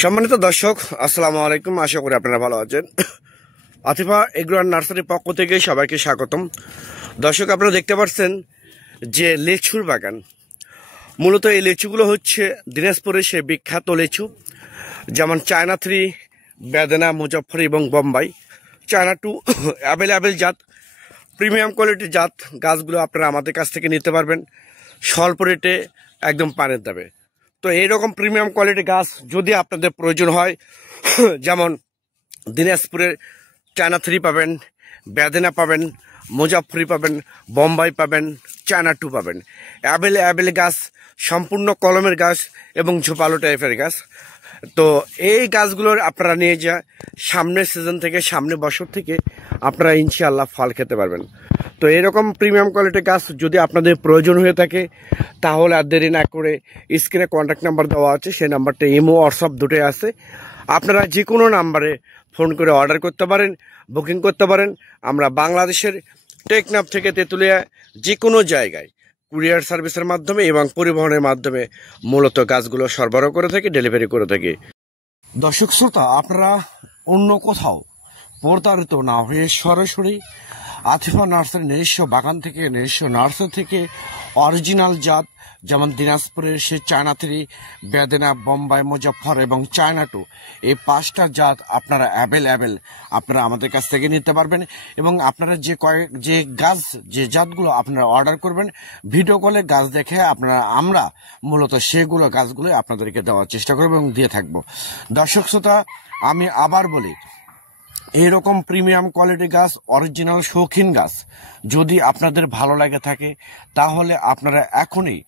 সম্মানিত দর্শক, আসসালামু আলাইকুম। আশা করি আপনারা ভালো আছেন। আতিফা এগ্রো অ্যান্ড নার্সারির পক্ষ থেকে সবাইকে স্বাগতম। দর্শক, আপনারা দেখতে পাচ্ছেন যে লেচুর বাগান। মূলত এই লেচুগুলো হচ্ছে দিনাজপুরের সে বিখ্যাত লেচু, যেমন চায়না 3, বেদেনা, মুজফ্ফর এবং বোম্বাই। চায়না 2 অ্যাভেলেবেল জাত, প্রিমিয়াম কোয়ালিটির জাত গাছগুলো আপনারা আমাদের কাছ থেকে নিতে পারবেন স্বল্প রেটে, একদম পানের দামে। তো এইরকম প্রিমিয়াম কোয়ালিটি গাছ যদি আপনাদের প্রয়োজন হয়, যেমন দিনাজপুরের চায়না 3 পাবেন, বেদেনা পাবেন, মুজাফরি পাবেন, বোম্বাই পাবেন, চায়না 2 পাবেন। অ্যাভেলেবেল গাছ, সম্পূর্ণ কলমের গাছ এবং ঝোপালো টাইপের গাছ। তো এই গাছগুলোর আপনারা নিয়ে যা সামনের সিজন থেকে, সামনে বছর থেকে আপনারা ইনশাআল্লাহ ফল খেতে পারবেন। তো এরকম প্রিমিয়াম কোয়ালিটির গাছ যদি আপনাদের প্রয়োজন হয়ে থাকে, তাহলে আর দেরি না করে স্ক্রিনে কন্ট্যাক্ট নাম্বার দেওয়া আছে, সেই নাম্বারটা ইমো হোয়াটসঅ্যাপ দুটোই আছে। আপনারা যে কোনো নাম্বারে ফোন করে অর্ডার করতে পারেন, বুকিং করতে পারেন। আমরা বাংলাদেশের টেকনাফ থেকে তেঁতুলিয়া যে কোনো জায়গায় কুরিয়ার সার্ভিসের মাধ্যমে এবং পরিবহনের মাধ্যমে মূলত গাছগুলো সরবরাহ করে থাকি, ডেলিভারি করে থাকি। দর্শক শ্রোতা, আপনারা অন্য কোথাও প্রতারিত না হয়ে সরাসরি আতিফা নার্সারি নিজস্ব বাগান থেকে, নিজস্ব নার্সারি থেকে অরিজিনাল জাত, যেমন দিনাজপুরের সে চায়না 3, বেদেনা, বোম্বাই, মুজফ্ফর এবং চায়না 2, এই 5টা জাত আপনারা অ্যাভেলেবেল আপনারা আমাদের কাছ থেকে নিতে পারবেন। এবং আপনারা যে গাছ, যে জাতগুলো আপনারা অর্ডার করবেন, ভিডিও কলে গাছ দেখে আমরা মূলত সেগুলো গাছগুলো আপনাদেরকে দেওয়ার চেষ্টা করব এবং দিয়ে থাকবো। দর্শক শ্রোতা, আমি আবার বলি, এইরকম প্রিমিয়াম কোয়ালিটি গাছ, অরিজিনাল শৌখিন গাছ যদি আপনাদের ভালো লাগে থাকে, তাহলে আপনারা এখনই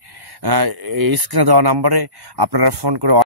স্ক্রিনে দেওয়া নাম্বারে আপনারা ফোন করে